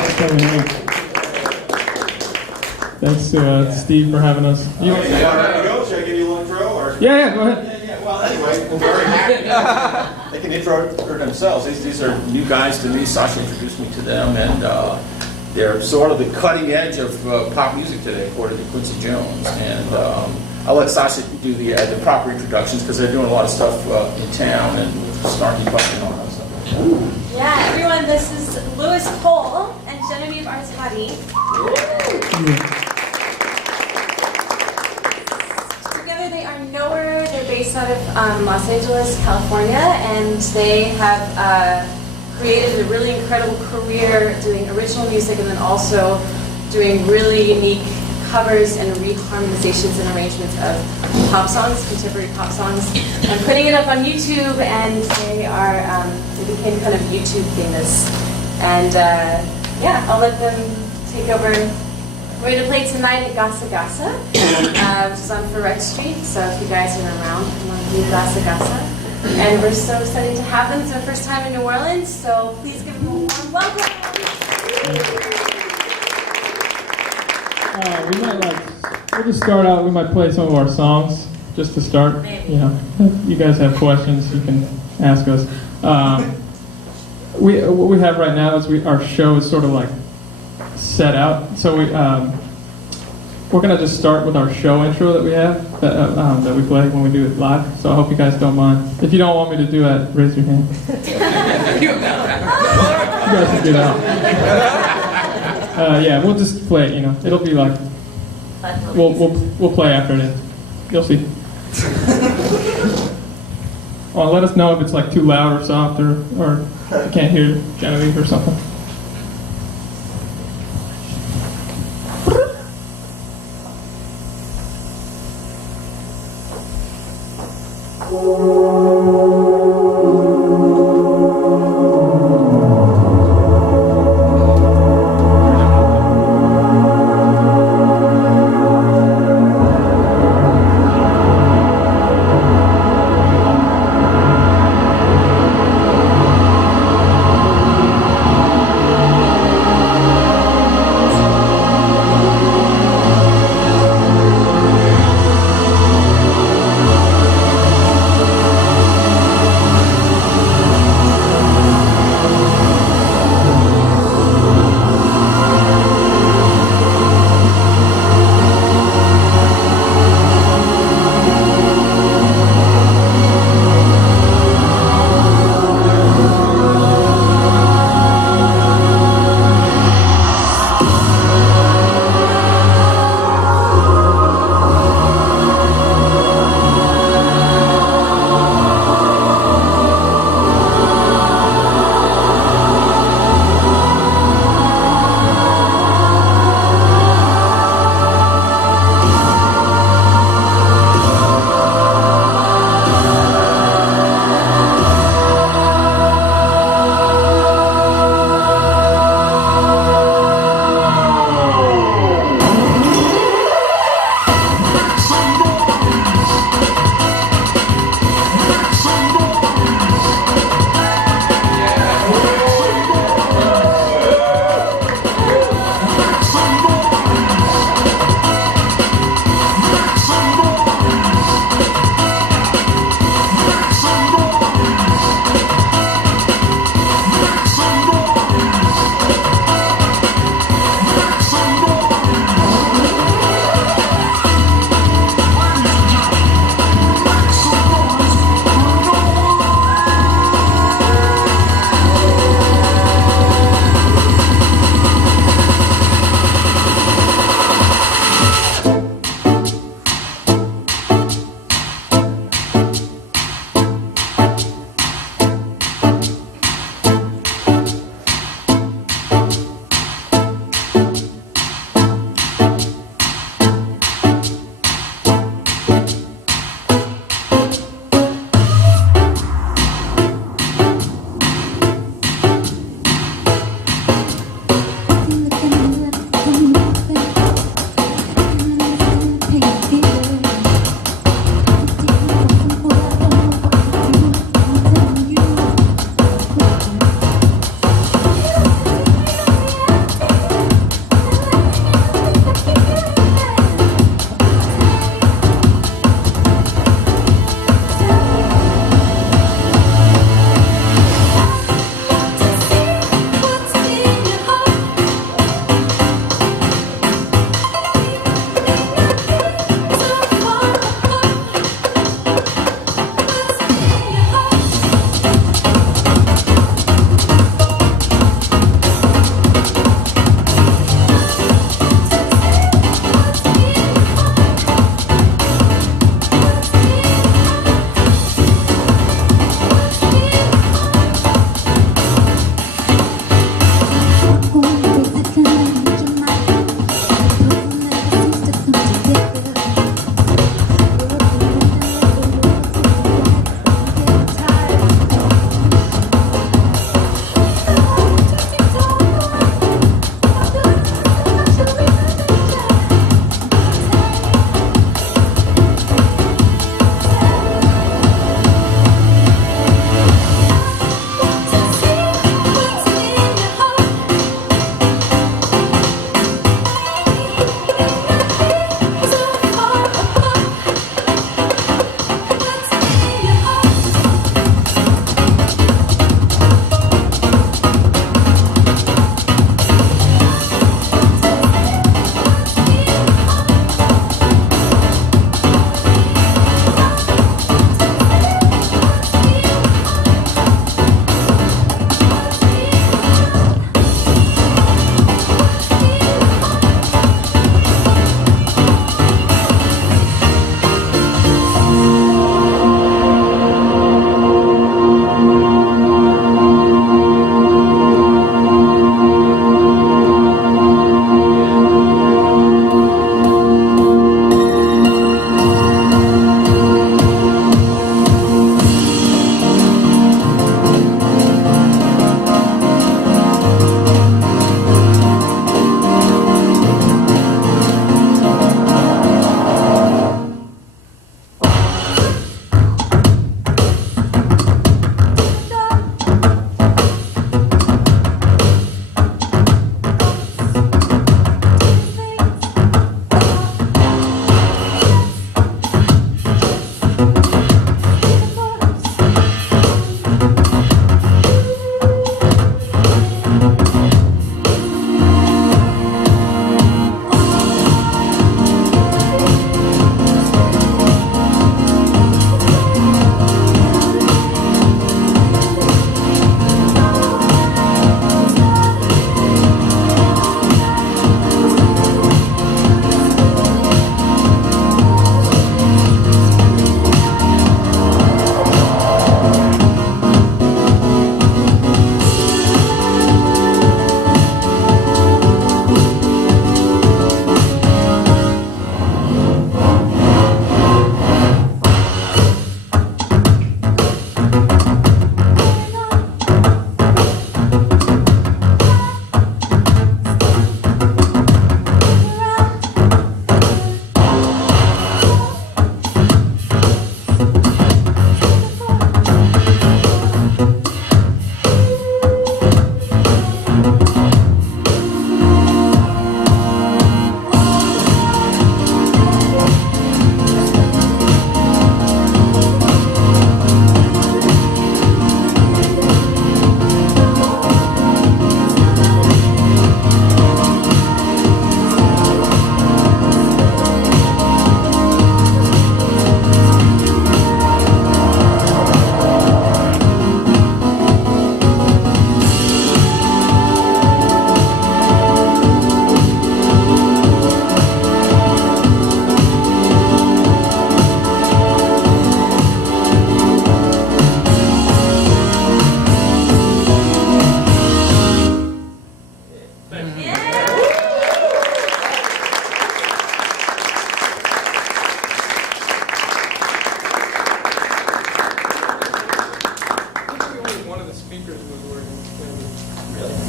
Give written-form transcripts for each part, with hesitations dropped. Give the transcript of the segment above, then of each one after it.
Thanks for coming in. Thanks to Steve for having us. You want to go? Should I give you a little intro? Or? Yeah, go ahead. Yeah. Well, anyway, we're very happy. They can intro themselves. These are new guys to me. Sasha introduced me to them, and they're sort of the cutting edge of pop music today, according to Quincy Jones. And I'll let Sasha do the proper introductions because they're doing a lot of stuff in town and snarky bucket and all that stuff. Yeah, everyone, this is Louis Cole and Genevieve Artadi. Together they are KNOWER. They're based out of Los Angeles, California, and they have created a really incredible career doing original music and then also doing really unique covers and reharmonizations and arrangements of pop songs, contemporary pop songs, and putting it up on YouTube. And they became kind of YouTube famous. And yeah, I'll let them take over. We're going to play tonight at Gasa Gasa, which is on Ferret Street. So if you guys are around, come on to Gasa Gasa. And we're so excited to have them. It's our first time in New Orleans, so please give them a warm welcome. We'll just start out, we might play some of our songs just to start. Maybe. You know, if you guys have questions, you can ask us. What we have right now is our show is sort of like set out. So we're going to just start with our show intro that we have, that we play when we do it live. So I hope you guys don't mind. If you don't want me to do that, raise your hand. You guys can do that. Yeah, we'll just play it, you know. It'll be like, we'll play after it. You'll see. Well, let us know if it's like too loud or soft or you can't hear Genevieve or something.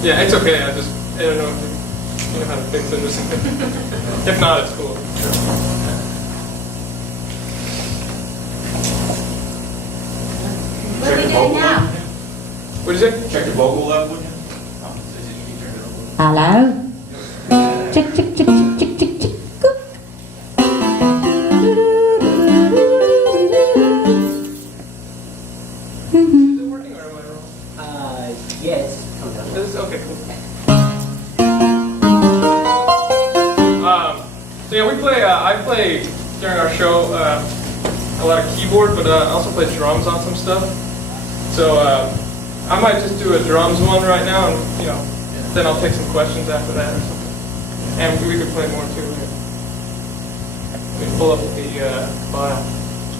Yeah, it's okay. I don't know if you know how to fix it or something. If not, it's cool. What are we doing now? What'd you say? Check the vocal level, would you? Hello? Chick, chick, chick, chick, chick, chick, chick. Goop. Is it working or am I wrong? Yes. Okay, cool. So yeah, we play. I play during our show a lot of keyboard, but I also play drums on some stuff. So I might just do a drums one right now, and then I'll take some questions after that or something. And we could play more too. Let me pull up the file.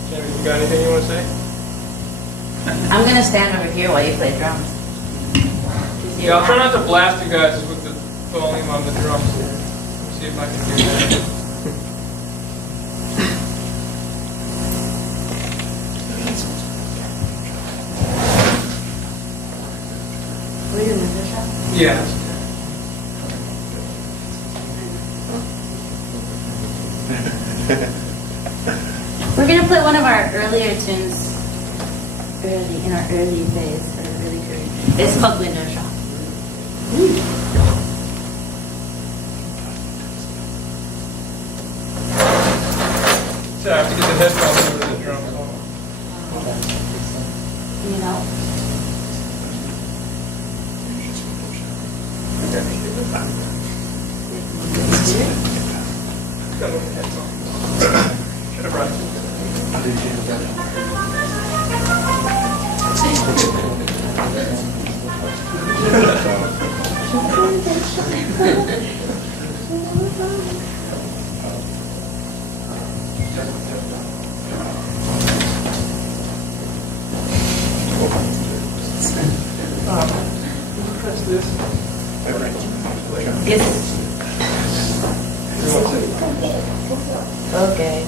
Jenny, you got anything you want to say? I'm gonna stand over here while you play drums. Yeah, I'll try not to blast you guys with the volume on the drums here. Let me see if I can do that. We're doing this show? Yeah. We're gonna play one of our earlier tunes in our early phase, or early career. It's called Window Shop. So I have to get the headphones over the drum. You know? Got the headphones. Should have brought press this. Yes. Okay.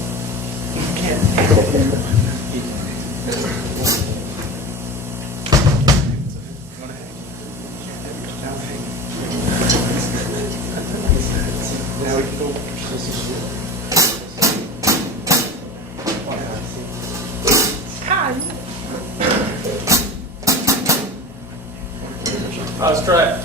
Let's try it.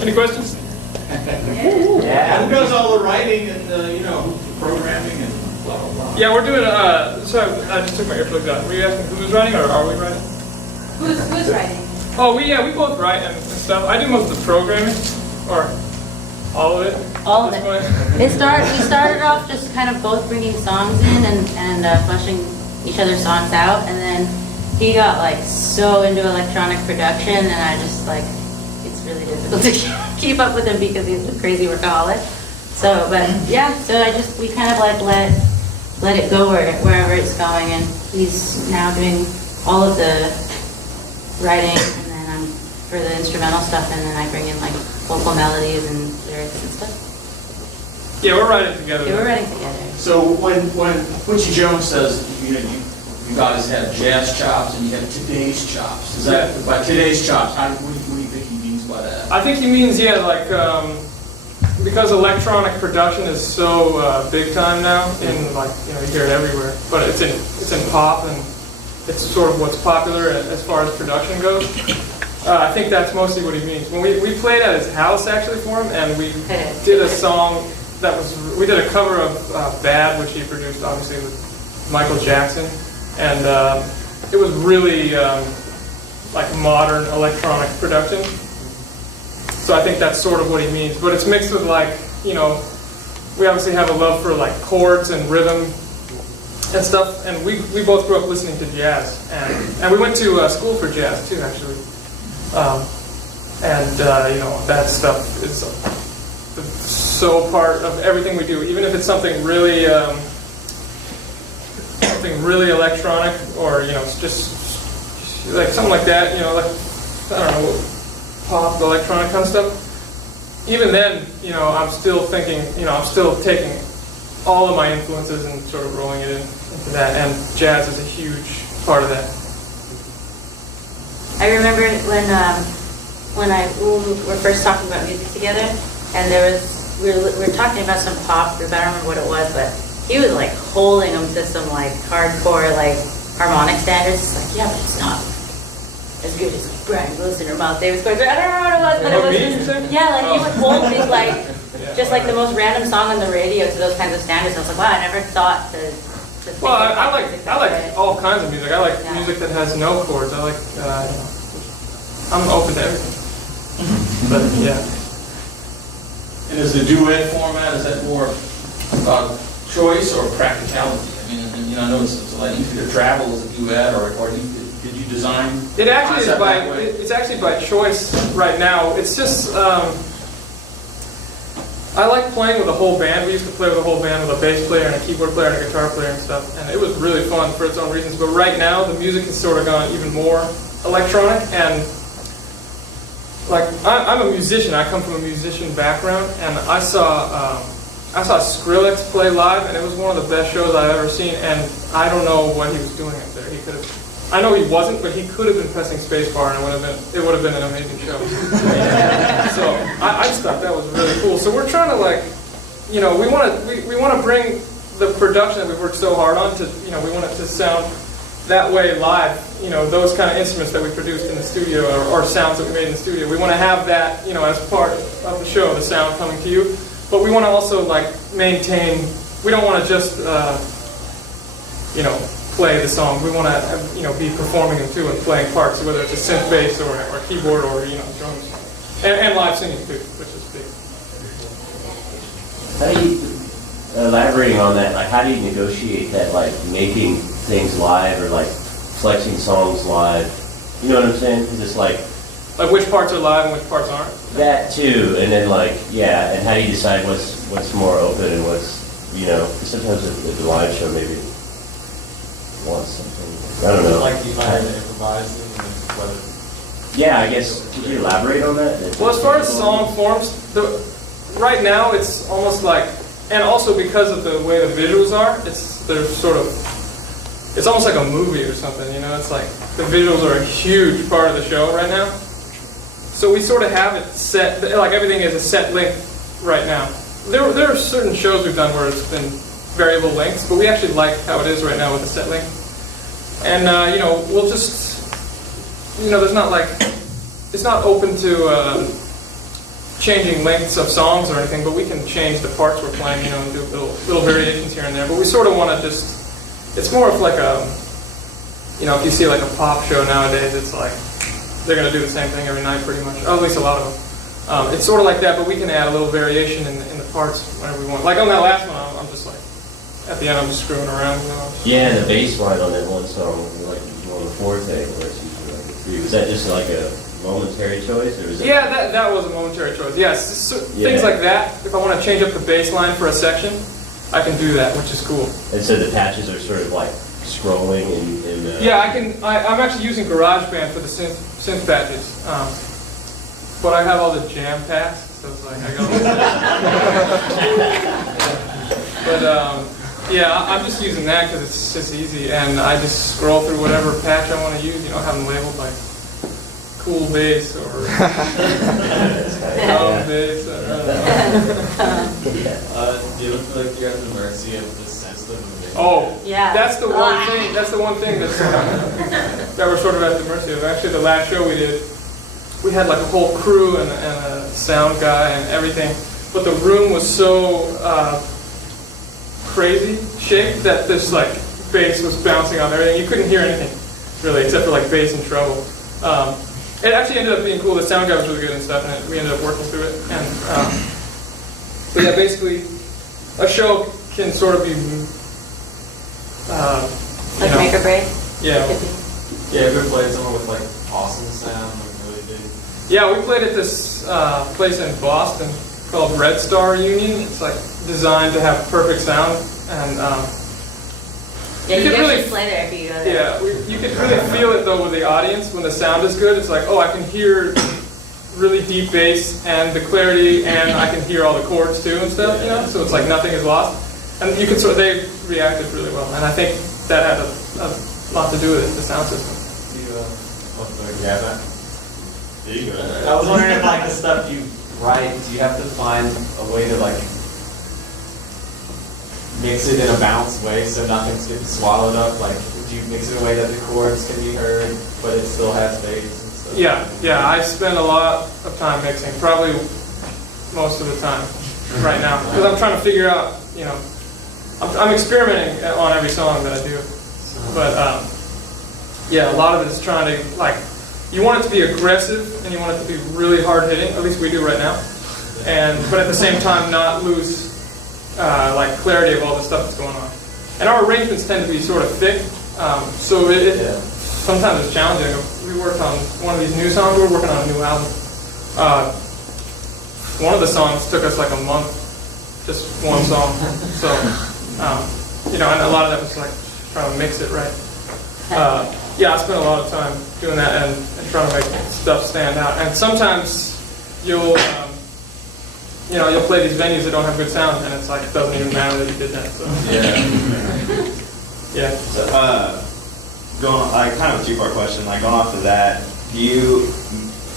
Any questions? Yeah. Who does all the writing and programming and blah blah blah? Yeah, we're doing. So I just took my earplugs out. Were you asking who's writing, or are we writing? Who's writing? Oh, we both write and stuff. I do most of the programming, or all of it. All of it. We started off just kind of both bringing songs in and fleshing each other's songs out, and then he got like so into electronic production, and I just like, it's really difficult to keep up with him because he's a crazy workaholic. So, but yeah, so we kind of like let it go wherever it's going, and he's now doing all of the writing, and then I'm for the instrumental stuff, and then I bring in like vocal melodies and lyrics and stuff. Yeah, we're writing together. Yeah, we're writing together. So when Quincy Jones says you guys have jazz chops and you have today's chops, is that by today's chops? What do you think he means by that? I think he means like because electronic production is so big time now, in like you hear it everywhere. But it's in pop, and it's sort of what's popular as far as production goes. I think that's mostly what he means. When we played at his house actually for him, and we did a song we did a cover of Bad, which he produced obviously with Michael Jackson, and it was really like modern electronic production. So I think that's sort of what he means, but it's mixed with like, we obviously have a love for like chords and rhythm and stuff, and we both grew up listening to jazz, and we went to school for jazz too, actually. That stuff is so part of everything we do, even if it's something really electronic, or just like something like that, like I don't know, pop, electronic kind of stuff. Even then, I'm still thinking, I'm still taking all of my influences and sort of rolling it into that, and jazz is a huge part of that. I remember when we were first talking about music together, and we were talking about some pop group. I don't remember what it was, but he was like holding them to some like hardcore like harmonic standards. It's like, yeah, but it's not as good as like Brian Wilson or Miles Davis. I don't remember what it was, but it was he would hold these like just like the most random song on the radio to those kinds of standards. I was like, wow, I never thought to think Well, of I like way. all kinds of music. I like music that has no chords. I like I'm open to everything. But yeah. And is the duet format, is that more about choice or practicality? I mean, I know it's a lot easier to travel as a duet, or did you design? It actually is it's actually by choice right now. It's just I like playing with a whole band. We used to play with a whole band with a bass player and a keyboard player and a guitar player and stuff, and it was really fun for its own reasons. But right now, the music has sort of gone even more electronic, and like I'm a musician. I come from a musician background, and I saw Skrillex play live, and it was one of the best shows I've ever seen. And I don't know what he was doing up there. He could have. I know he wasn't, but he could have been pressing spacebar, and it would have been an amazing show. So I just thought that was really cool. So we're trying to we want to bring the production that we've worked so hard on to we want it to sound that way live. Those kind of instruments that we produced in the studio, or sounds that we made in the studio. We want to have that as part of the show, the sound coming to you. But we want to also maintain. We don't want to just play the songs. We want to be performing them too and playing parts, whether it's a synth bass or keyboard or drums, and live singing too, which is big. How do you, elaborating on that, how do you negotiate that, making things live or flexing songs live? You know what I'm saying? Because it's like which parts are live and which parts aren't. That too, and then and how do you decide what's more open and what's sometimes at the live show maybe wants something. I don't know. Like you might improvise whether. Yeah, I guess. Could you elaborate on that? Well, as far as song forms, right now it's almost and also because of the way the visuals are, it's almost like a movie or something. It's like the visuals are a huge part of the show right now. So we sort of have it set, everything is a set length right now. There are certain shows we've done where it's been variable lengths, but we actually like how it is right now with the set length. And we'll just, there's not it's not open to changing lengths of songs or anything, but we can change the parts we're playing, you know, and do little variations here and there. But we sort of want to just, it's more of like a, you know, if you see like a pop show nowadays, it's like they're going to do the same thing every night pretty much, or at least a lot of them. It's sort of like that, but we can add a little variation in the parts whenever we want. Like on that last one, I'm just like, at the end I'm just screwing around, you know. Yeah, the bass line on that one song, like on the forte, where it's usually like a 3. Was that just like a momentary choice, or was it? Yeah, that was a momentary choice. Yes, so Yeah. things like that. If I want to change up the bass line for a section, I can do that, which is cool. And so the patches are sort of like scrolling and Yeah, I'm actually using GarageBand for the synth patches, but I have all the jam packs, so it's like I got. But yeah, I'm just using that because it's just easy, and I just scroll through whatever patch I want to use. You know, have them labeled like cool bass or calm bass. I don't know. Do you look like you're at the mercy of the sensitive and the Oh, Yeah. that's the one thing. That's the one thing that's that we're sort of at the mercy of. Actually, the last show we did, we had like a whole crew and a sound guy and everything, but the room was so crazy shaped that this like bass was bouncing on everything. You couldn't hear anything really except for like bass and treble. It actually ended up being cool. The sound guy was really good and stuff, and we ended up working through it. And but yeah, basically, a show can sort of be. Like make or break? Yeah. Yeah, have you ever played someone with like awesome sound, like really big? Yeah, we played at this place in Boston called Red Star Union. It's like designed to have perfect sound, and Yeah, You you could guys really- should play there if you go there. yeah, you can really feel it though with the audience when the sound is good. It's like, oh, I can hear really deep bass and the clarity, and I can hear all the chords too and stuff. You know, so it's like nothing is lost, and you can they reacted really well, and I think that had a lot to do with it, the sound system. Do you want to grab that? There you go. I was wondering if like the stuff you write, do you have to find a way to like mix it in a balanced way so nothing's getting swallowed up? Like, do you mix it in a way that the chords can be heard, but it still has bass and stuff? Yeah, I spend a lot of time mixing, probably most of the time right now, because I'm trying to figure out, you know, I'm experimenting on every song that I do, but yeah, a lot of it is trying to, like, you want it to be aggressive and you want it to be really hard hitting, at least we do right now, but at the same time not lose like clarity of all the stuff that's going on. And our arrangements tend to be sort of thick, so sometimes it's challenging. We worked on one of these new songs. We're working on a new album. One of the songs took us like a month, just one song. So, you know, and a lot of that was like trying to mix it right. Yeah, I spent a lot of time doing that and trying to make stuff stand out. And sometimes you'll play these venues that don't have good sound, and it's like it doesn't even matter that you did that. So. Yeah. So, kind of a two-part question. Like going off of that, do you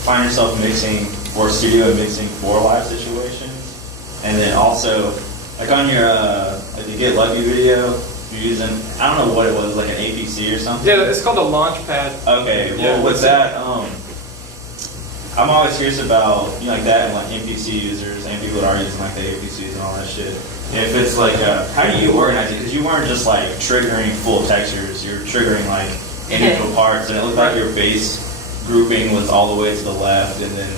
find yourself mixing for studio and mixing for live situations? And then also, like on your like the Get Lucky video, you're using, I don't know what it was, like an APC or something. Yeah, it's called a launch pad. Okay. Well, Yeah, with that, I'm always curious about like that and like MPC users and people that are using like the APCs and all that shit. If it's like, how do you organize it? Because you weren't just like triggering full textures, you're triggering like individual parts, and it looked like your bass grouping was all the way to the left, and then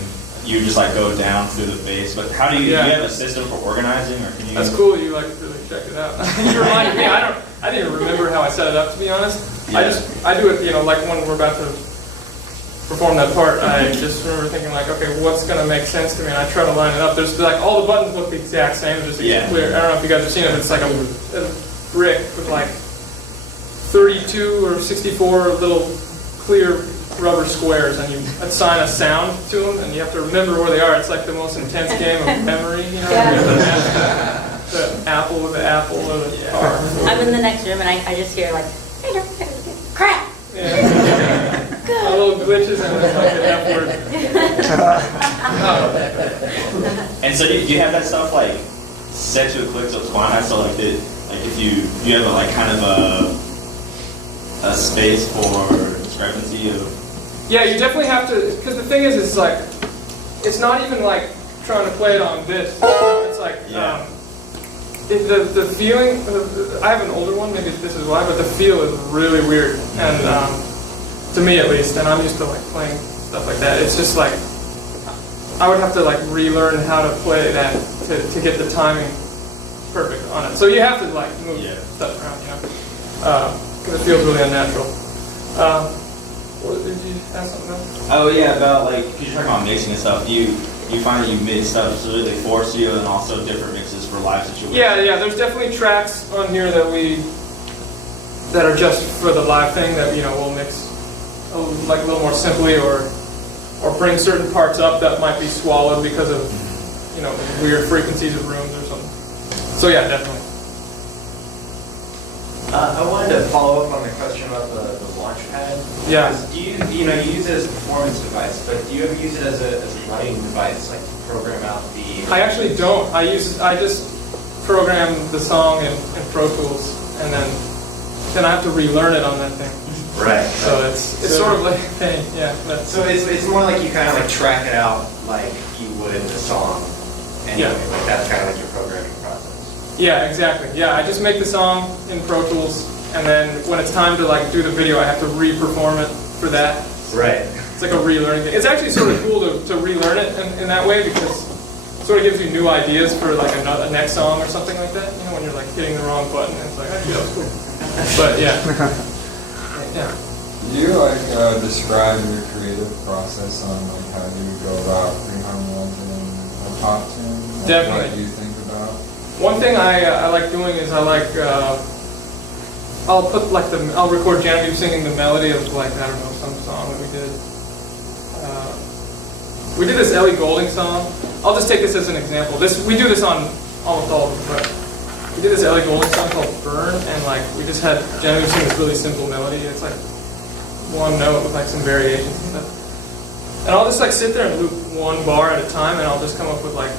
you just like go down through the bass. But how do you, do you have a system for organizing, or can you? That's cool. You like really checked it out. You reminded me. I didn't even remember how I set it up, to be honest. Yeah. I do it, you know, like when we're about to perform that part, I just remember thinking like, okay, what's gonna make sense to me? And I try to line it up. There's like all the buttons look the exact same, just clear. I don't know if you guys have seen it. It's like a brick with like 32 or 64 little clear rubber squares, and you assign a sound to them, and you have to remember where they are. It's like the most intense game of memory, you know? The apple with the apple or the car. I'm in the next room and I just hear like, crap! Yeah. Little glitches and then like the F word. And so do you have that stuff like set to a click so it's quantized, so like if you have a, like kind of a space for discrepancy of. Yeah, you definitely have to, because the thing is, it's like, it's not even like trying to play it on this. You know, it's like the feeling. I have an older one, maybe this is why, but the feel is really weird, and to me at least. And I'm used to like playing stuff like that. It's just like I would have to like relearn how to play that to get the timing perfect on it. So you have to like move stuff around, you know, because it feels really unnatural. What did you ask something else? Oh yeah, about like, because you're talking about mixing and stuff. You find that you mix stuff so really force you, and also different mixes for live situations. Yeah. There's definitely tracks on here that are just for the live thing that we'll mix like a little more simply, or bring certain parts up that might be swallowed because of weird frequencies of rooms or something. So yeah, definitely. I wanted to follow up on the question about the launch pad. Yeah. Do you use it as a performance device, but do you ever use it as a writing device, like to program out the? I actually don't. I just program the song in Pro Tools, and then I have to relearn it on that thing. Right. So it's sort of like a thing, yeah. So it's more like you kind of like track it out like you would the song. Anyway, like that's kind of like your programming process. Yeah, exactly. Yeah, I just make the song in Pro Tools, and then when it's time to like do the video, I have to re-perform it for that. Right. It's like a relearning thing. It's actually sort of cool to relearn it in that way, because it sort of gives you new ideas for like a next song or something like that. You know, when you're like hitting the wrong button, and it's like, actually, that was cool. But yeah. Yeah. Do you describe your creative process on like how you go about reharmonizing a pop tune? Like Definitely. What you think about? One thing I like doing is I'll put like I'll record Genevieve singing the melody of like, I don't know, some song that we did. We did this Ellie Goulding song. I'll just take this as an example. We do this on almost all of them, but we did this Ellie Goulding song called Burn, and like we just had Genevieve sing this really simple melody. It's like one note with like some variations and stuff. And I'll just like sit there and loop one bar at a time, and I'll just come up with like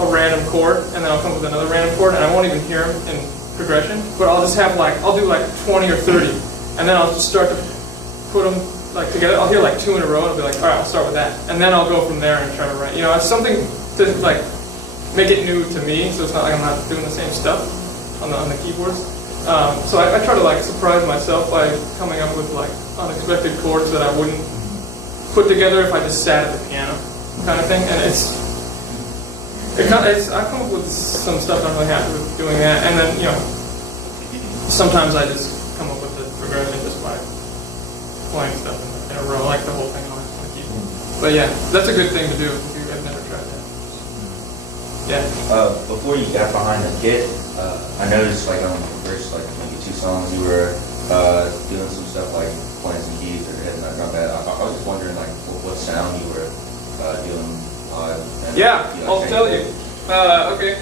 a random chord, and then I'll come up with another random chord, and I won't even hear them in progression, but I'll just have like, I'll do like 20 or 30, and then I'll just start to put them like together. I'll hear like 2 in a row, and I'll be like, all right, I'll start with that, and then I'll go from there and try to write. It's something to like make it new to me, so it's not like I'm not doing the same stuff on the keyboards. So I try to like surprise myself by coming up with like unexpected chords that I wouldn't put together if I just sat at the piano, kind of thing. And I come up with some stuff I'm really happy with doing that, and then sometimes I just come up with the progression just by playing stuff in a row, like the whole thing on the keyboard. But yeah, that's a good thing to do if you have never tried that. Yeah. Before you got behind the kit, I noticed like on the first like maybe 2 songs you were doing some stuff like playing some keys or hitting that drum pad. I was just wondering like what sound you were doing live. Yeah, I'll tell you. Okay.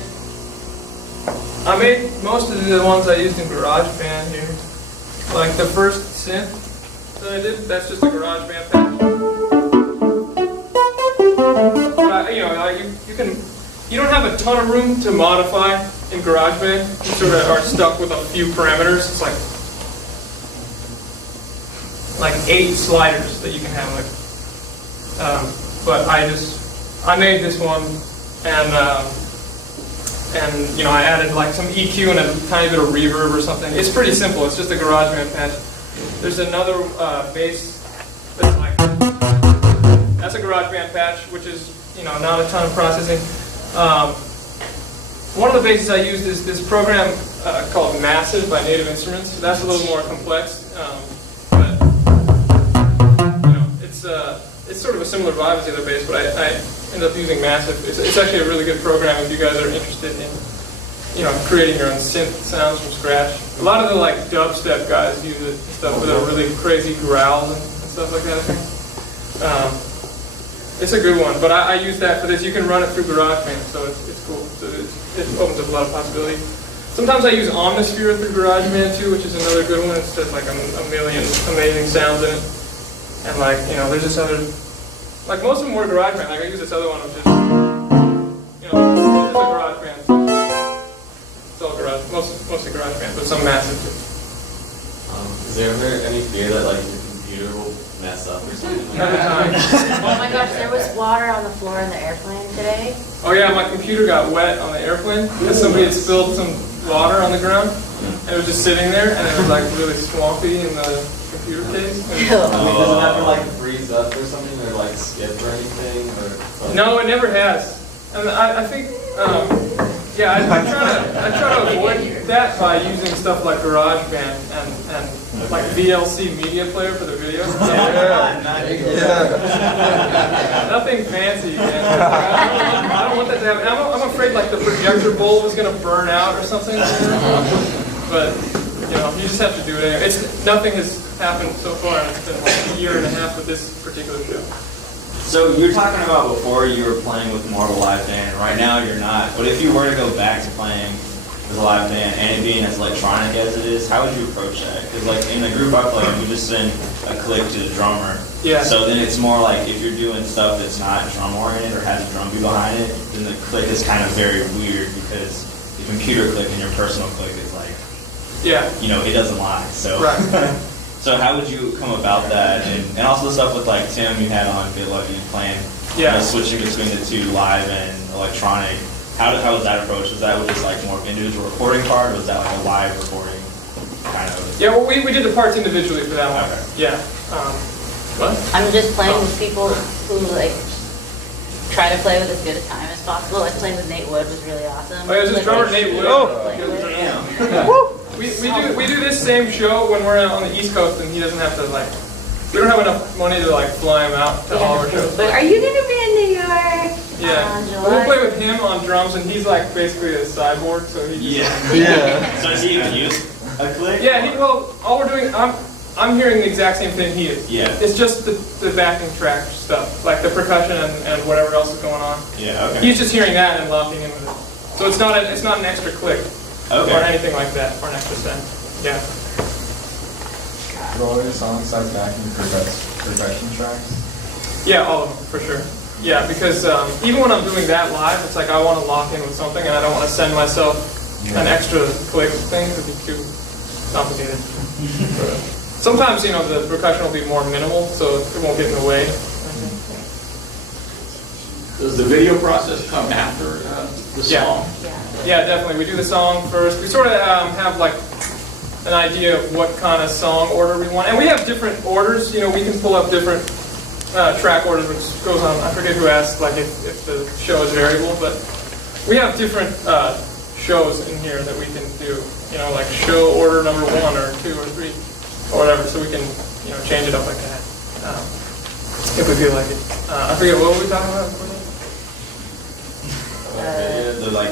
I made most of the ones I used in GarageBand here. Like the first synth that I did, that's just a GarageBand patch. You don't have a ton of room to modify in GarageBand. You sort of are stuck with a few parameters. It's like 8 sliders that you can have. But I made this one, and I added like some EQ and a tiny bit of reverb or something. It's pretty simple. It's just a GarageBand patch. There's another bass that's like, that's a GarageBand patch, which is not a ton of processing. One of the basses I used is this program called Massive by Native Instruments. That's a little more complex, but it's sort of a similar vibe as the other bass. But I ended up using Massive. It's actually a really good program if you guys are interested in creating your own synth sounds from scratch. A lot of the like dubstep guys use it and stuff with a really crazy growls and stuff like that. I think. It's a good one, but I use that for this. You can run it through GarageBand, so it's cool. So it opens up a lot of possibilities. Sometimes I use Omnisphere through GarageBand too, which is another good one. It's just like a million amazing sounds in it. And like, there's this other, like most of them were GarageBand. Like I use this other one, which is, this is a GarageBand. It's all mostly GarageBand, but some Massive too. Is there ever any fear that like your computer will mess up or something? Every time. Oh my gosh, there was water on the floor in the airplane today. today? Oh yeah, my computer got wet on the airplane because somebody had spilled some water on the ground, and it was just sitting there, and it was like really swampy in the computer case. I mean, does it have to like freeze up or something, or like skip or anything, or? No, it never has. And I think, yeah, I try to avoid that by using stuff like GarageBand and like VLC media player for the video. Nothing fancy, man. I don't want that to happen. I'm afraid like the projector bulb is going to burn out or something. But you know, you just have to do it anyway. Nothing has happened so far. It's been like a year and a half with this particular show. So you were talking about before you were playing with more of a live band. Right now you're not. But if you were to go back to playing with a live band and it being as electronic as it is, how would you approach that? Because like in the group I play, we just send a click to the drummer. Yeah. So then it's more like if you're doing stuff that's not drum oriented or has a drum beat behind it, then the click is kind of very weird because the computer click and your personal click is like, yeah, you know, it doesn't lie. So. Right. So how would you come about that? And also the stuff with like Tim you had on Get Lucky playing, yeah, you know, switching between the two, live and electronic. How was that approach? Was that just like more individual recording part, or was that like a live recording kind of? Yeah, well, we did the parts individually for that one. Okay. Yeah. What? I'm just playing with people who like try to play with as good a time as possible. Like playing with Nate Wood was really awesome. Oh, yeah, this is drummer Nate Wood. Oh, We do this same show when we're on the East Coast, and he doesn't have to like. We don't have enough money to like fly him out to all our shows. But are you gonna be in New York? Yeah, we'll play with him on drums, and he's like basically a cyborg, so he. Yeah. So does he even use a click? Yeah, well, all we're doing, I'm hearing the exact same thing he is. Yeah. It's just the backing track stuff, like the percussion and whatever else is going on. Yeah. Okay. He's just hearing that and locking in with it. So it's not an extra click. Okay. Or anything like that, or an extra set. Yeah. Do all your songs have backing percussion tracks? Yeah, all of them, for sure. Yeah, because even when I'm doing that live, it's like I want to lock in with something, and I don't want to send myself an extra click thing to be too complicated. Sometimes, you know, the percussion will be more minimal, so it won't get in the way. Does the video process come after the song? Yeah, definitely. We do the song first. We sort of have like an idea of what kind of song order we want. And we have different orders. You know, we can pull up different track orders, which goes on. I forget who asked, like, if the show is variable, but we have different shows in here that we can do. You know, like show order number 1 or 2 or 3 or whatever, so we can, you know, change it up like that if we feel like it. I forget, what were we talking about before that?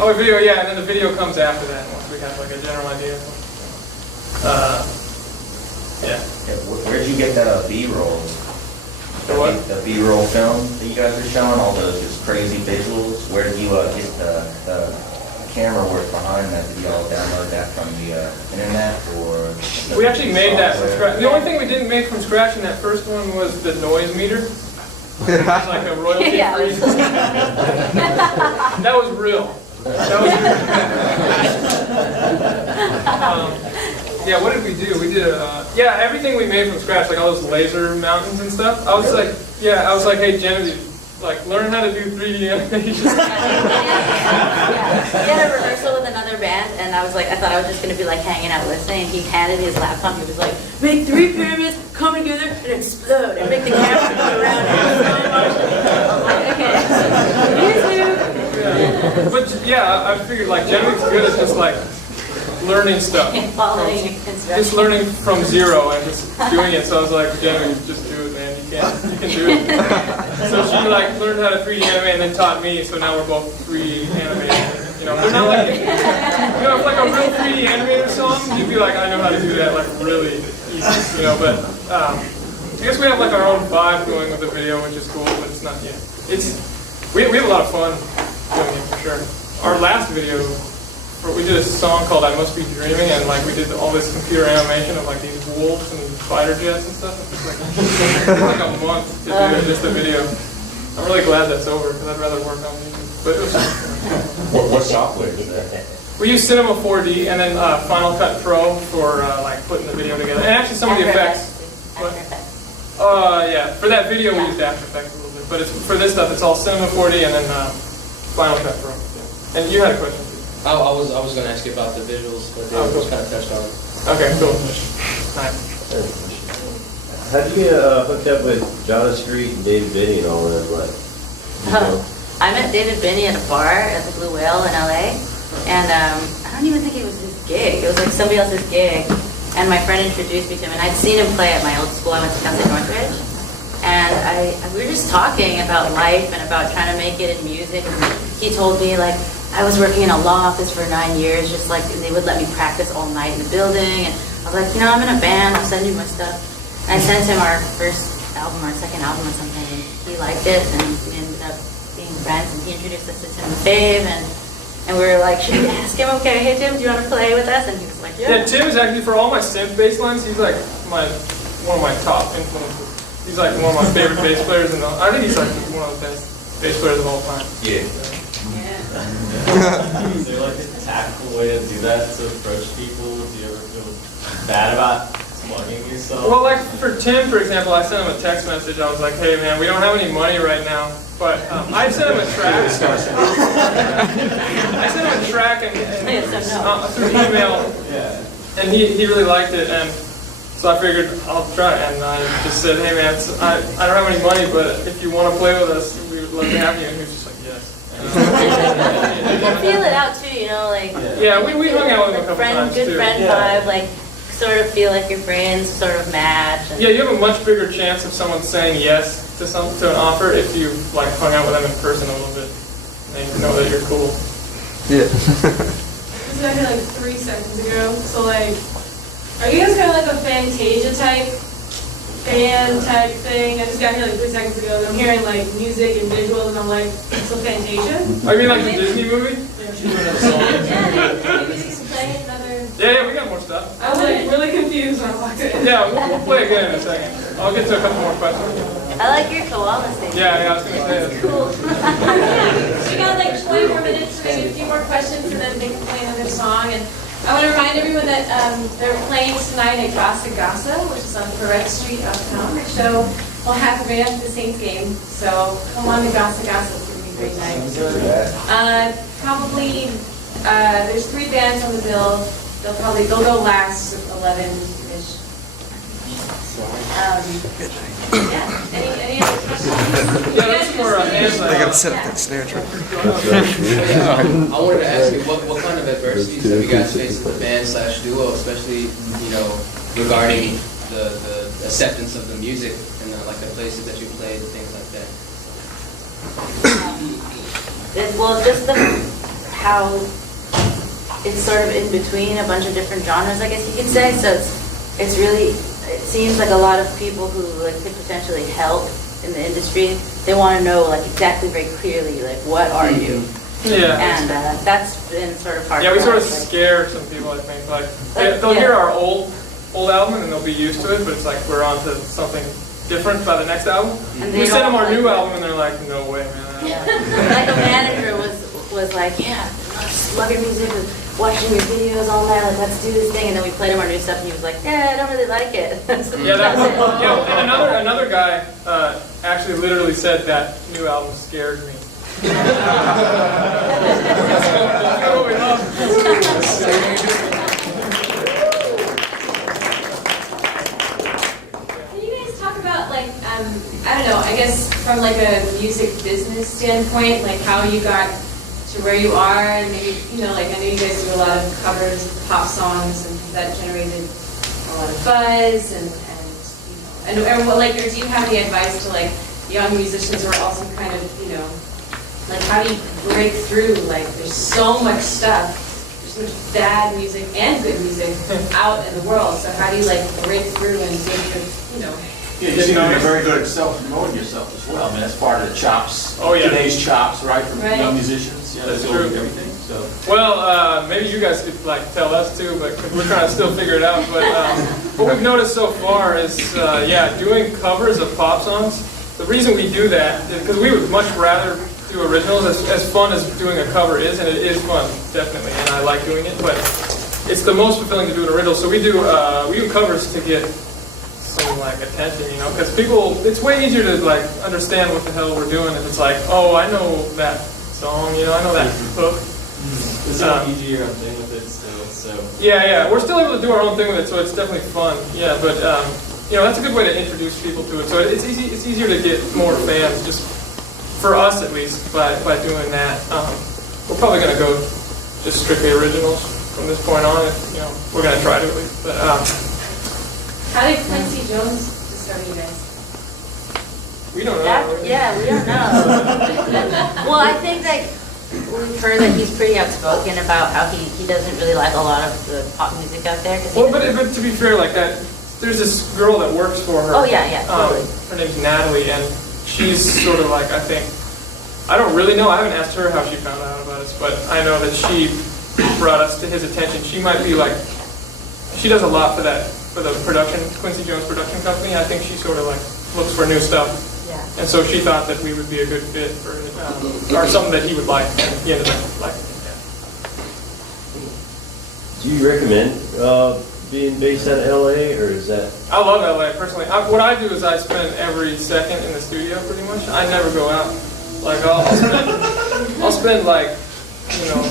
Oh, video, yeah, and then the video comes after that once we have like a general idea. Yeah. Where did you get that B-roll? The what? The B-roll film that you guys are showing, all those just crazy visuals. Where did you get the camera work behind that? Did you all download that from the internet, or? We actually made that from scratch. The only thing we didn't make from scratch in that first one was the noise meter. It was like a royalty free. That was real. That was real. Yeah, what did we do? We did yeah, everything we made from scratch, like all those laser mountains and stuff. I was like, hey Genevieve, like learn how to do 3D animation. We had a rehearsal with another band, and I thought I was just gonna be like hanging out listening. And he handed me his laptop. He was like, make 3 pyramids come together and explode, and make the camera go around it. I'm like, okay. Yeah. But yeah, I figured like Genevieve's good at just like learning stuff. Following instructions. Just learning from zero and just doing it. So I was like, Genevieve, just do it, man. You can do it. So she like learned how to 3D animate and then taught me. So now we're both 3D animators. You know, they're not like, you know, if like a real 3D animator song, you'd be like, I know how to do that like really easy. You know, but I guess we have like our own vibe going with the video, which is cool. But it's not yet. We have a lot of fun doing it for sure. Our last video, we did a song called I Must Be Dreaming, and like we did all this computer animation of like these wolves and fighter jets and stuff. It took like a month to do just the video. I'm really glad that's over because I'd rather work on music. But it was what software is that? We use Cinema 4D and then Final Cut Pro for like putting the video together. And actually some of the effects. After Effects. Yeah, for that video we used After Effects a little bit, but it's, for this stuff it's all Cinema 4D and then Final Cut Pro. Yeah. And you had a question. I was going to ask you about the visuals, but Oh, they cool. just kind of touched on it. Okay, cool. Nice. How'd you get hooked up with John Street and David Benny and all of them? Like, you know? I met David Binney at a bar at the Blue Whale in LA, and I don't even think it was his gig. It was like somebody else's gig, and my friend introduced me to him, and I'd seen him play at my old school. I went to South Northridge, and we were just talking about life and about trying to make it in music. And he told me, like, I was working in a law office for 9 years, just like, and they would let me practice all night in the building, and I was like, you know, I'm in a band, I'll send you my stuff. And I sent him our first album, our second album or something, and he liked it, and we ended up being friends, and he introduced us to Tim and Fave, and we were like, should we ask him, okay, hey Tim, do you want to play with us? And he was like, yeah. Yeah, Tim is actually, for all my synth bass lines, he's like one of my top influences. He's like one of my favorite bass players, and I think he's like one of the best bass players of all time. Yeah. Is there like a tactical way to do that to approach people? Do you ever feel bad about plugging yourself? Well, like for Tim, for example, I sent him a text message. I was like, hey man, we don't have any money right now, but I sent him a track. I sent him a track and through email, and he really liked it, and so I figured I'll try it. And I just said, hey man, I don't have any money, but if you want to play with us, we would love to have you. And he was just like, yes. You can feel it out too, you know, like Yeah, we hung out with him a couple friend, times good too. friend vibe, like sort of feel like your brains sort of match. And Yeah, you have a much bigger chance of someone saying yes to an offer if you like hung out with them in person a little bit. They know that you're cool. Yeah. This is actually like 3 seconds ago. So like, are you guys kind of like a Fantasia type band type thing? I just got here like 3 seconds ago, and I'm hearing like music and visuals, and I'm like, so Fantasia? Oh, you mean like the Disney movie? Yeah, we got more stuff. I was like really confused when I walked in. Yeah, we'll play again in a second. I'll get to a couple more questions. I like your koala thing. Yeah, I was going to say that. Cool. We got like 20 more minutes, maybe a few more questions, and then they can play another song. And I want to remind everyone that they're playing tonight at Gasa Gasa, which is on Correct Street uptown. So we'll have right after the Saints game. So come on to Gasa Gasa. It's going to be a great night. Probably, there's 3 bands on the bill. They'll go last 11-ish. Yeah. Any other questions? Yeah, that's more hands. I gotta set up that snare drum. I wanted to ask you, what kind of adversities have you guys faced with the band / duo, especially, you know, regarding the acceptance of the music and like the places that you played and things like that? Well, just how it's sort of in between a bunch of different genres, I guess you could say. So it's really, it seems like a lot of people who like could potentially help in the industry, they want to know like exactly very clearly like what are you? Yeah. And that's been sort of hard. Yeah, we for sort of us, like, scare some people, I think. Like they'll hear our old album and they'll be used to it, but it's like we're on to something different by the next album. And We send them our new album and they're like, no way, man. Yeah. Like a manager was like, yeah, I just love your music, watching your videos all night, like let's do this thing, and then we played him our new stuff, and he was like, yeah, I don't really like it. Yeah, and another guy actually literally said that new album scared me. That's what we love. Can you guys talk about like, I don't know, I guess from like a music business standpoint, like how you got to where you are, and maybe, you know, like I know you guys do a lot of covers of pop songs, and that generated a lot of buzz, and you know, and what, like, or do you have any advice to like young musicians who are also kind of, you know, like how do you break through? Like there's so much stuff, there's so much bad music and good music out in the world, so how do you like break through and make it, you know? Yeah, you seem to be very good at self-promoting yourself as well. I mean, that's part of the chops. Oh, yeah. Today's chops, right, from Right. young musicians. Yeah, That's so true. everything. So. Well, maybe you guys could like tell us too, but 'cause we're trying to still figure it out. But what we've noticed so far is, doing covers of pop songs. The reason we do that is because we would much rather do originals, as fun as doing a cover is, and it is fun, definitely, and I like doing it. But it's the most fulfilling to do an original. So we do covers to get some like attention, you know, because people, it's way easier to like understand what the hell we're doing if it's like, oh, I know that song. You know, I know that hook. It's not easier on thing with it still, so. Yeah, we're still able to do our own thing with it, so it's definitely fun. Yeah, but you know, that's a good way to introduce people to it. So it's easier to get more fans, just for us at least, by doing that. We're probably gonna go just strictly originals from this point on. If, you know, we're gonna try to at least. But How did Quincy Jones discover you guys? we don't know. Yeah, we don't know. Well, I think like we've heard that he's pretty outspoken about how he doesn't really like a lot of the pop music out there. Well, but to be fair, like that, there's this girl that works for her. Oh yeah, totally. Her name's Natalie, and she's sort of like, I think, I don't really know. I haven't asked her how she found out about us, but I know that she brought us to his attention. She might be like, she does a lot for the production, Quincy Jones production company. I think she sort of like looks for new stuff. Yeah. And so she thought that we would be a good fit for it, or something that he would like, and he ended up liking it. Yeah. Do you recommend being based out of LA, or is that? I love LA personally. What I do is I spend every second in the studio pretty much. I never go out. Like I'll spend like, you know,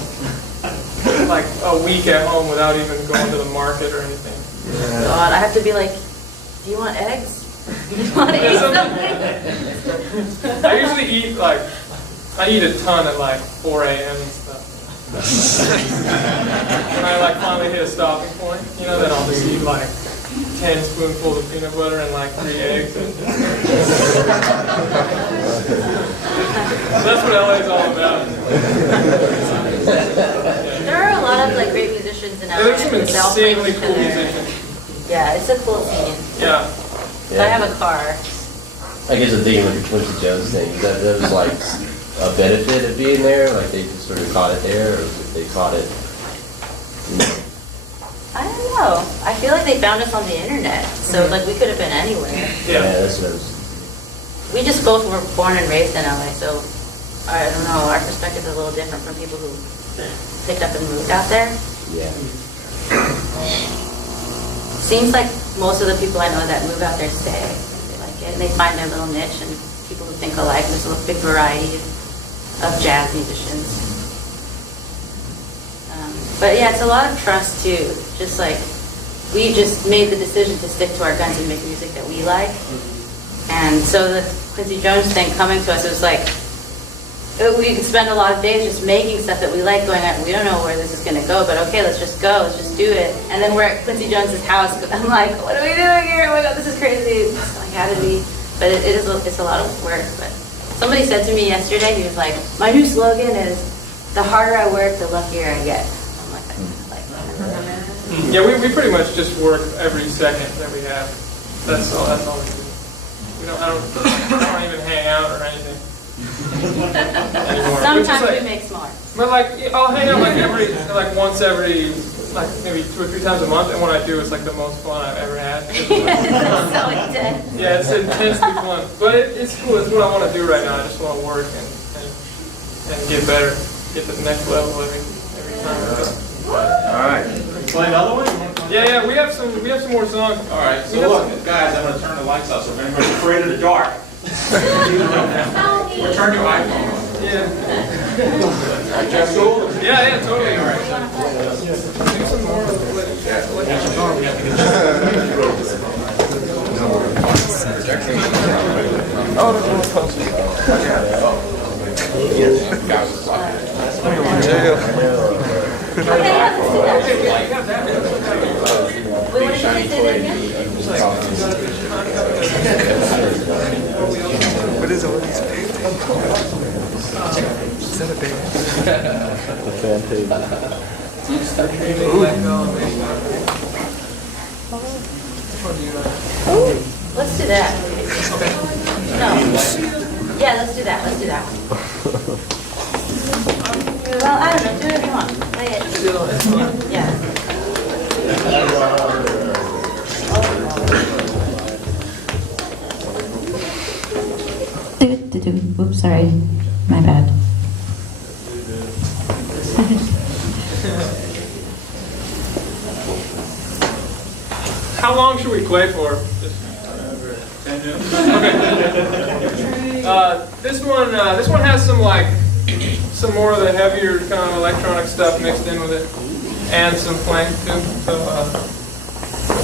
like a week at home without even going to the market or anything. God, I have to be like, do you want eggs? Do you want to eat something? I usually eat like, I eat a ton at like 4 a.m. and stuff. When I like finally hit a stopping point, you know, then I'll just eat like 10 spoonfuls of peanut butter and like 3 eggs. That's what LA is all about. There are a lot of like great musicians in LA. There's some They all play insanely each cool other. musicians. Yeah, it's a cool scene. Yeah. I have a car. I guess I'm thinking with the Quincy Jones thing, that was like a benefit of being there, like they just sort of caught it there, or if they caught it, you know. I don't know. I feel like they found us on the internet, so like we could have been anywhere. Yeah, that's what I was. We just both were born and raised in LA, so I don't know. Our perspective is a little different from people who picked up and moved out there. Yeah. Seems like most of the people I know that move out there stay. They like it, and they find their little niche, and people who think alike. There's a big variety of jazz musicians. But yeah, it's a lot of trust too. Just like, we just made the decision to stick to our guns and make music that we like. And so the Quincy Jones thing coming to us, it was like, we could spend a lot of days just making stuff that we like, going, we don't know where this is going to go, but okay, let's just go, let's just do it. And then we're at Quincy Jones's house, I'm like, what are we doing here? Oh my God, this is crazy. Like, how did we? But it's a lot of work. But somebody said to me yesterday, he was like, my new slogan is, the harder I work, the luckier I get. I'm like, I like that. Yeah, we pretty much just work every second that we have. That's all we do. I don't even hang out or anything. Anymore. Sometimes like, we make smart. But like, I'll hang out like once every, like maybe 2 or 3 times a month, and when I do, it's like the most fun I've ever had. It's so intense. Yeah, it's intensely fun. But it's cool. It's what I want to do right now. I just want to work and get better, get to the next level every time. All right. Play another one? Yeah, we have some more songs. All right, so look, guys, I'm going to turn the lights off, so if anybody's afraid of the dark, or turn your iPhone on. Yeah. Just cool? Yeah, totally. All right. Sing some more. What is all these paintings? Is that a band? The fan page. Let's do that. No. Yeah, let's do that. Let's do that one. Well, I don't know. Do whatever you want. Play it. Yeah. Oops, sorry. My bad. How long should we play for? 10 minutes. Okay. This one has some like some more of the heavier kind of electronic stuff mixed in with it, and some flank too. So,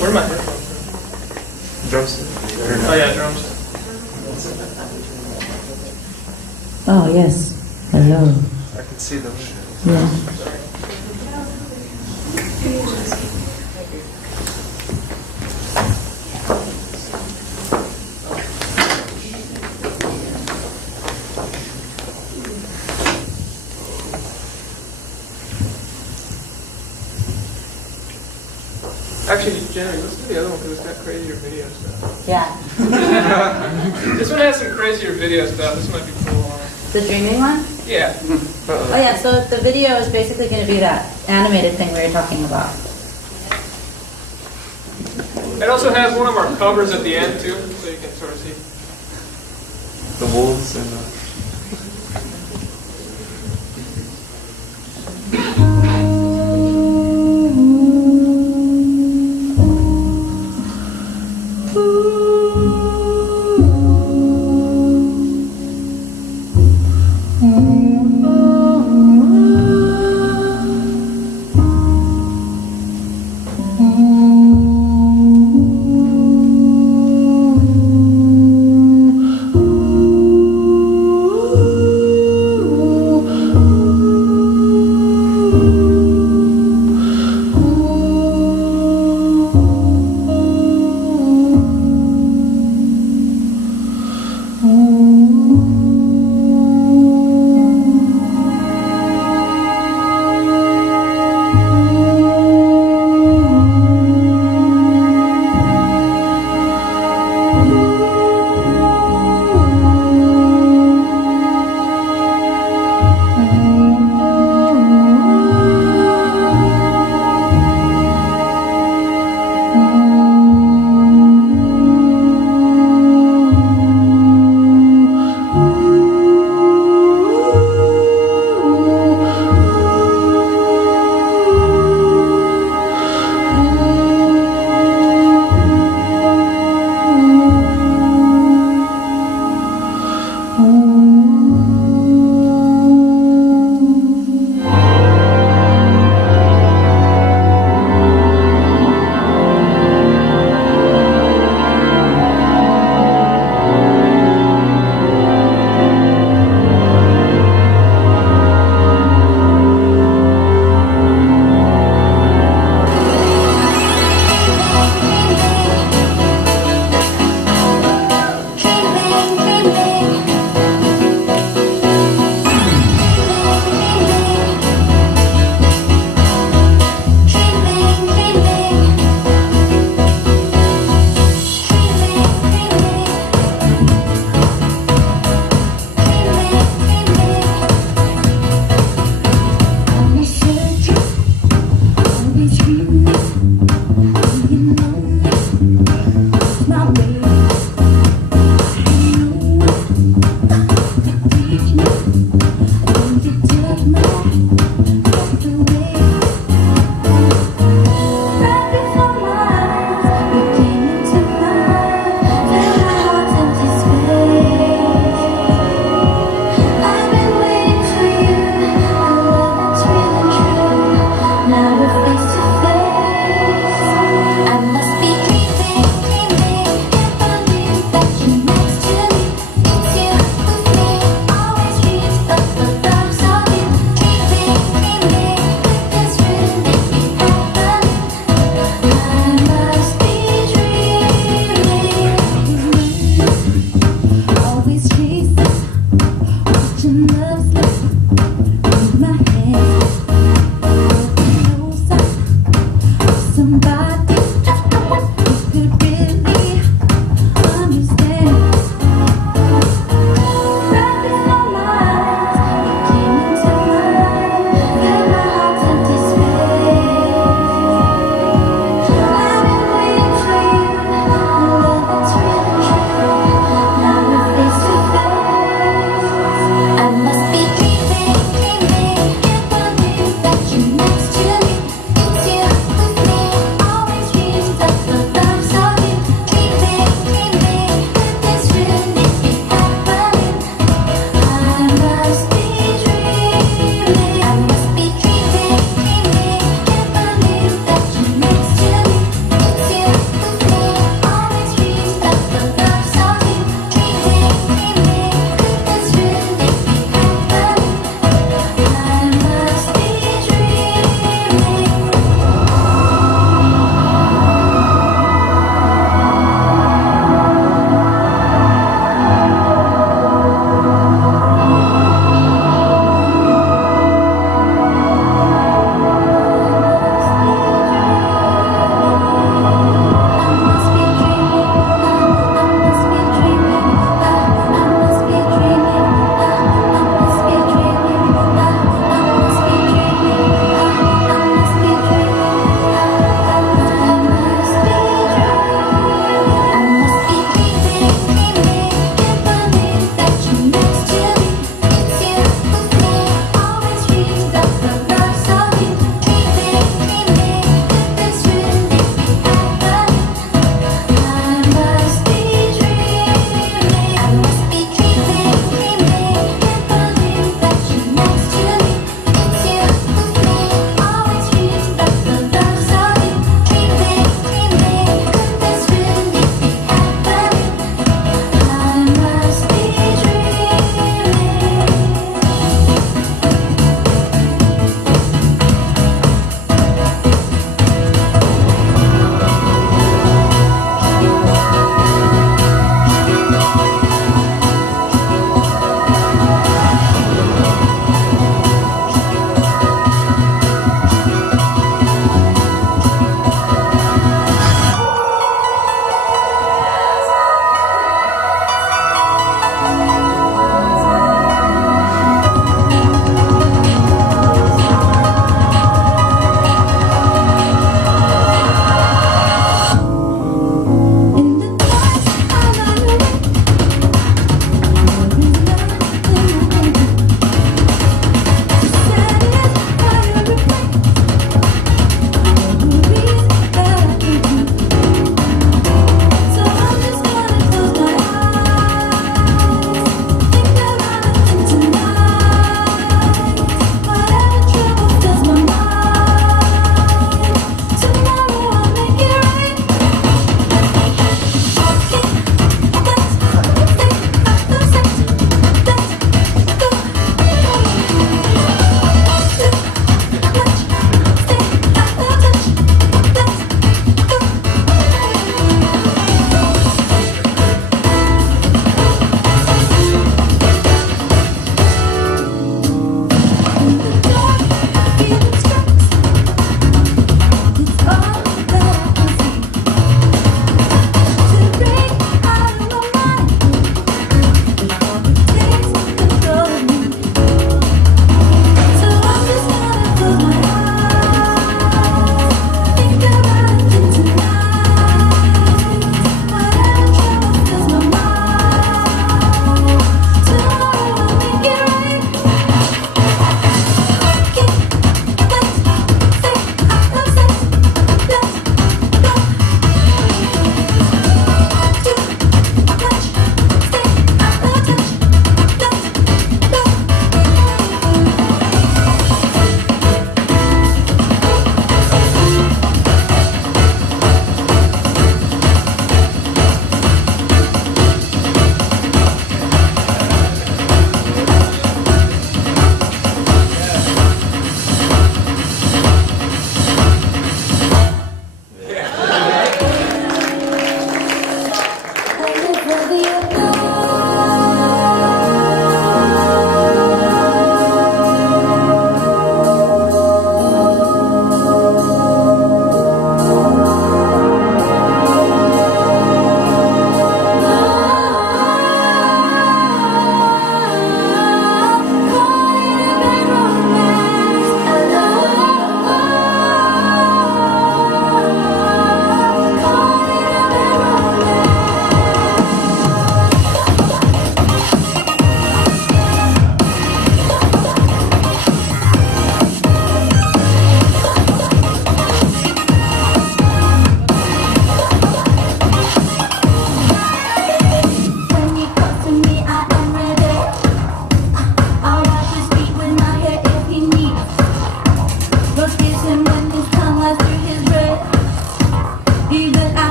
where are my headphones? Drumstick. Oh yeah, drums. Oh, yes. Hello. I can see them. Yeah. Actually, Jenny, let's do the other one because it's got crazier video stuff. Yeah. This one has some crazier video stuff. This might be cool. The dreaming one? Yeah. Oh yeah, so the video is basically going to be that animated thing we were talking about. It also has one of our covers at the end too, so you can sort of see. The wolves and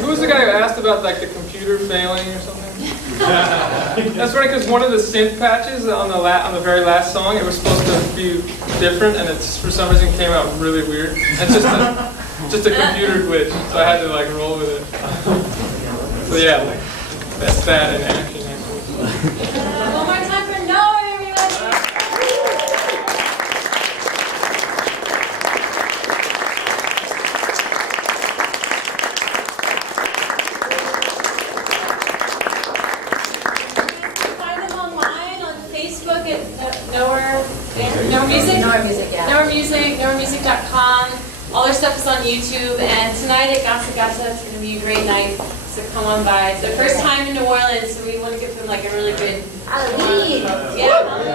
Who was the guy who asked about like the computer failing or something? That's funny because one of the synth patches on the very last song, it was supposed to be different, and it's for some reason came out really weird. It's just a computer glitch, so I had to like roll with it. So yeah, like, that's that in action. One more time for Knower, everybody. Find them online on Facebook at Knower Music. Knower Music, yeah. Knower Music, knowermusic.com. All their stuff is on YouTube. And tonight at Gasa Gasa, it's going to be a great night. So come on by. It's their first time in New Orleans, so we want to give them like a really good. Halloween. Yeah.